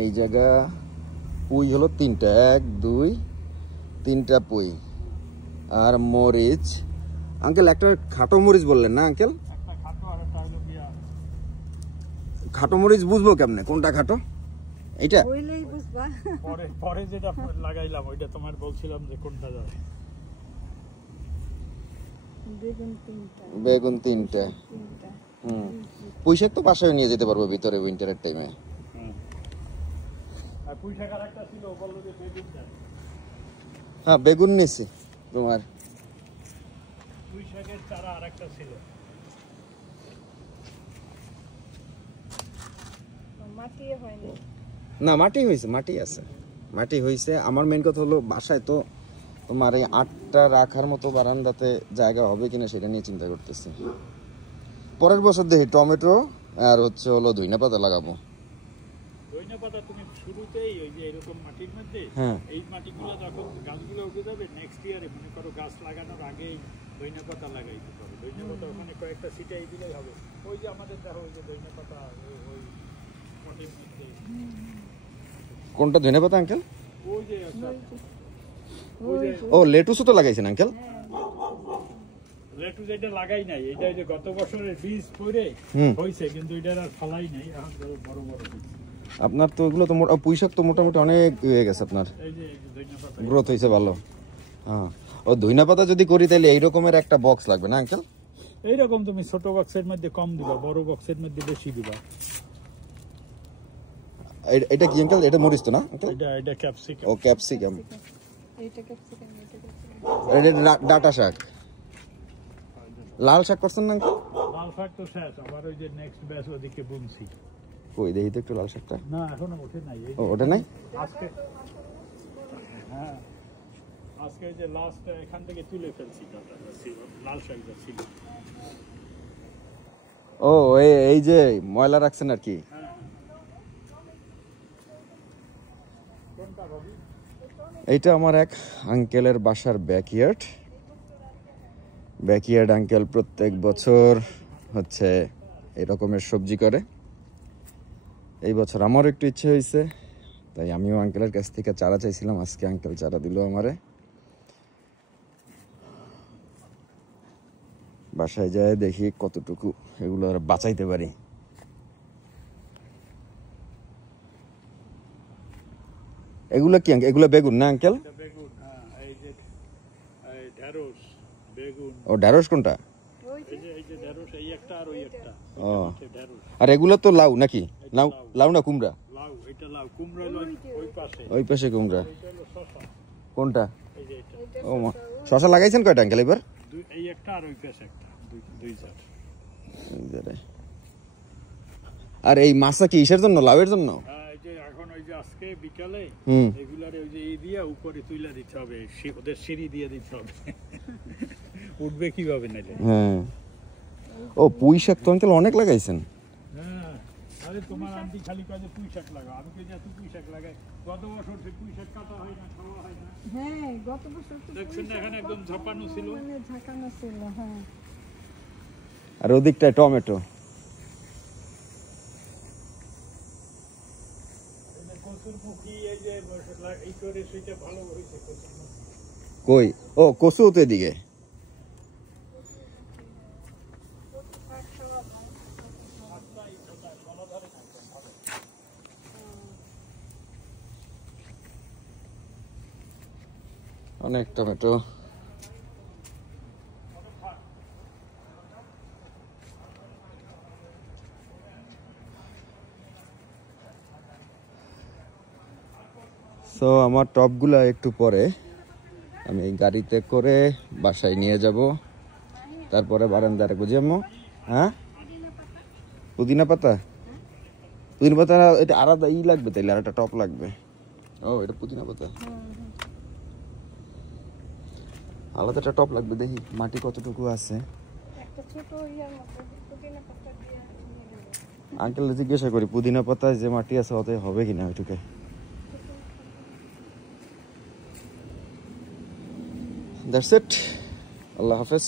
এই জায়গা পুঁই হলো 3টা, 1 2 3টা পুঁই আর মরিচ। আঙ্কেল একটা খাটো মরিচ বললেন না আঙ্কেল? খাটো মরিচ বুঝবো কেমনে কোনটা খাটো? এইটা ওইলেই বুঝবা। পরে যেটা লাগাইলাম ওইটা তোমার বলছিলাম যে কোনটা যাবে। বেগুন 3টা। পুঁই শাক তো বাসায় নিয়ে যেতে পারবো ভিতরে উইন্টারের টাইমে। আর পুঁই শাক আরেকটা ছিল বললো যে বেগুন দেন। হ্যাঁ বেগুন নিছি তোমার। পুঁই শাকের চারা আরেকটা ছিল। মাটি হয়নি না, মাটি হয়েছে, মাটি আছে, মাটি হয়েছে। আমার মেন কথা হলো বাসায় তো তোমার এই 8টা রাখার মতো বারান্দাতে জায়গা হবে কিনা সেটা নিয়ে চিন্তা করতেছি। পরের বছর দেখি টমেটো আর হচ্ছে হলো ধইনা পাতা লাগাবো। ধইনা পাতা তুমি শুরুতেই ওই যে এরকম মাটির মধ্যে এই মাটিগুলো যখন গাছগুলো উঠে যাবে নেক্সট ইয়ারে মনে করো গাছ লাগানোর আগেই ধইনা পাতা লাগাইতে পারো। ধইনা পাতা ওখানে কয়েকটা ছিটাই দিলেই হবে। ওই যে আমাদের দেখো ওই যে ধইনা পাতা ওই মাটির মধ্যে। কোনটা ধইনা পাতা আঙ্কেল? ওই যে ও লেটুসও তো লাগাইছেন আঙ্কেল? লেটুস এটা লাগাই নাই, এটা যে গত বছরের বীজ পড়ে হইছে কিন্তু এটা আর ফলাই নাই, এখন বড় বড় হইছে। আপনার তো এগুলো তো পুঁই শাক তো মোটামুটি অনেক হয়ে গেছে আপনার, এই যে ধইনা পাতা গ্রোথ হইছে ভালো। হ্যাঁ, ও ধইনা পাতা যদি করি তাহলে এই রকমের একটা বক্স লাগবে না আঙ্কেল? এইরকম তুমি ছোট বক্সের মধ্যে কম দিবা, বড় বক্সের মধ্যে বেশি দিবা। এটা কি আঙ্কেল? এটা মরিচ তো না আঙ্কেল? এটা ক্যাপসিকাম। ও ক্যাপসিকাম। এটা ক্যাপসিকাম, এটা ডাটা শাক। লাল শাক করছেন না আঙ্কেল? লাল শাক তো শেষ, আবার ওই যে নেক্সট ব্যাচ ওদিকে বুনছি। কই দেখি তো একটু লাল শাকটা। না এখনো ওঠে নাই। ও ওঠে নাই? আজকে হ্যাঁ, আজকে যে লাস্ট এখান থেকে তুলে ফেলছি লাল শাকটা ছিল। ও এই যে ময়লা রাখছেন আর কি। এইটা আমার এক আঙ্কেলের বাসার ব্যাকইয়ার্ড। আঙ্কেল প্রত্যেক বছর হচ্ছে এরকমের সবজি করে। এই বছর আমারও একটু ইচ্ছে হয়েছে, তাই আমিও আঙ্কেলের কাছ থেকে চারা চাইছিলাম। আজকে আঙ্কেল চারা দিল আমারে। বাসায় যায় দেখি কতটুকু এগুলো আর বাঁচাইতে পারি। এগুলো কি আঙ্কেল? এগুলো বেগুন না আঙ্কেল? বেগুন, হ্যাঁ। এই যে ঢেঁড়স, বেগুন। ও ঢেঁড়স কোনটা? এই যে ঢেঁড়স, এই একটা আর ওই একটা। ও আর এগুলো তো লাউ নাকি? লাউ না কুমড়া? লাউ, এটা লাউ। কুমড়া ওই পাশে। ওই পাশে কুমড়া। এটা হলো শসা। কোনটা? এই যে এটা। ও শসা লাগাইছেন কয়টা আঙ্কেল এবার? এই একটা আর ওই পাশে একটা, দুই চার। আর এই মাছটা কি ইসের জন্য, লাউয়ের জন্য? এই যে এখন ওই যে আজকে বিকালে এগুলারে ওই যে এই দিয়ে উপরে তুইলা দিতে হবে, ওদের সিঁড়ি দিয়ে দিতে হবে। উঠবে কিভাবে নাইলে? হ্যাঁ। ও পুঁই শাক তো আঙ্কেল অনেক লাগাইছেন। হ্যাঁ, আরে তোমার আন্টি খালি কয় যে পুঁই শাক লাগাও, আমি কই যে এত পুঁই শাক লাগাই। গত বছর সে পুঁই শাক কাটা হয় না, খাওয়া হয় না। হ্যাঁ, গত বছর তো দেখছেন না এখানে একদম ঝাপানো ছিল। মানে ঝাঁকানো ছিল। হ্যাঁ, আর ওদিকটায় টমেটো। কচুরমুখী এই যে এই করে সেটা ভালো হয়েছে কচুরমুখী। কই? ও কচু তো এদিকে। অনেক টমেটো। সো আমার টপগুলা একটু পরে আমি গাড়িতে করে বাসায় নিয়ে যাব, তারপরে বারান্দারে গুজিয়ামো। হ্যাঁ, পুদিনা পাতা। পুদিনা পাতা এটা আলাদা লাগবে, তাইলে আর একটা টপ লাগবে। ও এটা পুদিনা পাতা, আলাদা একটা টপ লাগবে। দেখি মাটি কতটুকু আছে। আঙ্কেল জিজ্ঞাসা করি পুদিনা পাতায় যে মাটি আছে অতই হবে কিনা ওইটুকে। That's it. Allah Hafiz.